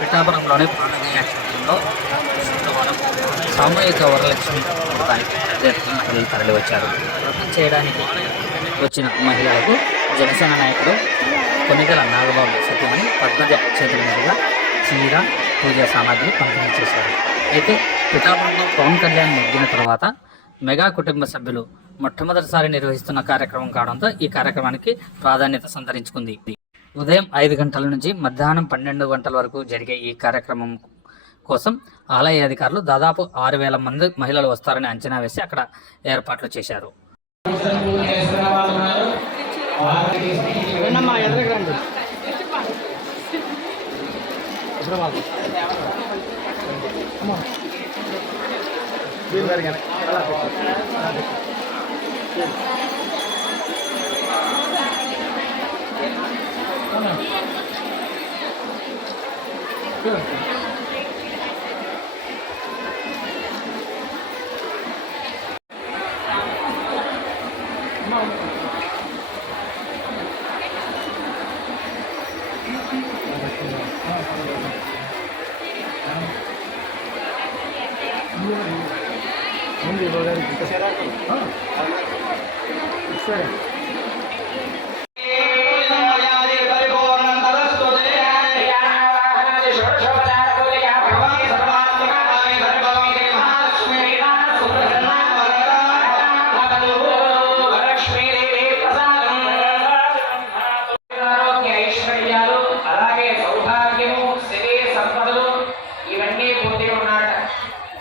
పిఠాపురంలోని ప్రాణగయ క్షేత్రంలో శుక్రవారం సామూహిక వరలక్ష్మి వ్రతానికి పెద్ద ఎత్తున మహిళలు తరలివచ్చారు. వ్రతం చేయడానికి వచ్చిన మహిళలకు జనసేన నాయకుడు కొనిదెల నాగబాబు సత్యమని పద్మజ చేతుల మీదుగా చీర, పూజా సామాగ్రి పంపిణీ చేశారు. అయితే పిఠాపురంలో పవన్ కళ్యాణ్ నెగ్గిన తర్వాత మెగా కుటుంబ సభ్యులు మొట్టమొదటిసారి నిర్వహిస్తున్న కార్యక్రమం కావడంతో ఈ కార్యక్రమానికి ప్రాధాన్యత సంతరించుకుంది. ఉదయం 5 గంటల నుంచి మధ్యాహ్నం 12 గంటల వరకు జరిగే ఈ కార్యక్రమం కోసం ఆలయ అధికారులు దాదాపు 6,000 మంది మహిళలు వస్తారని అంచనా వేసి అక్కడ ఏర్పాట్లు చేశారు.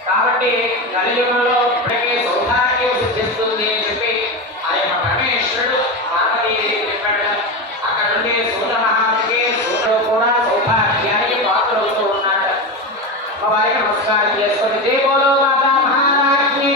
కాబట్టి కలియుగంలో ఇప్పటికే సౌభాగ్యం సిద్ధిస్తుంది అని చెప్పి ఆయన పరమేశ్వరుడు పార్వతీదేవి చెప్పాడు. అక్కడ నుండి సూత మహాత్ముడికి సూతుడు కూడా సౌభాగ్యానికి పాత్రవుతూ ఉన్నాడు. వారికి నమస్కారం చేసుకొని జై బోలో మాతా మహారాజ్ఞి.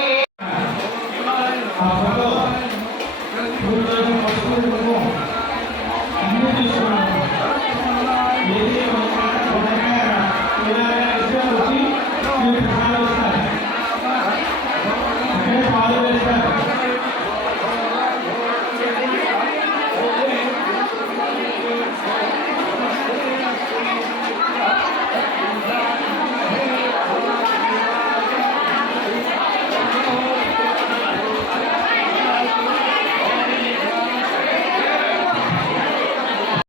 Father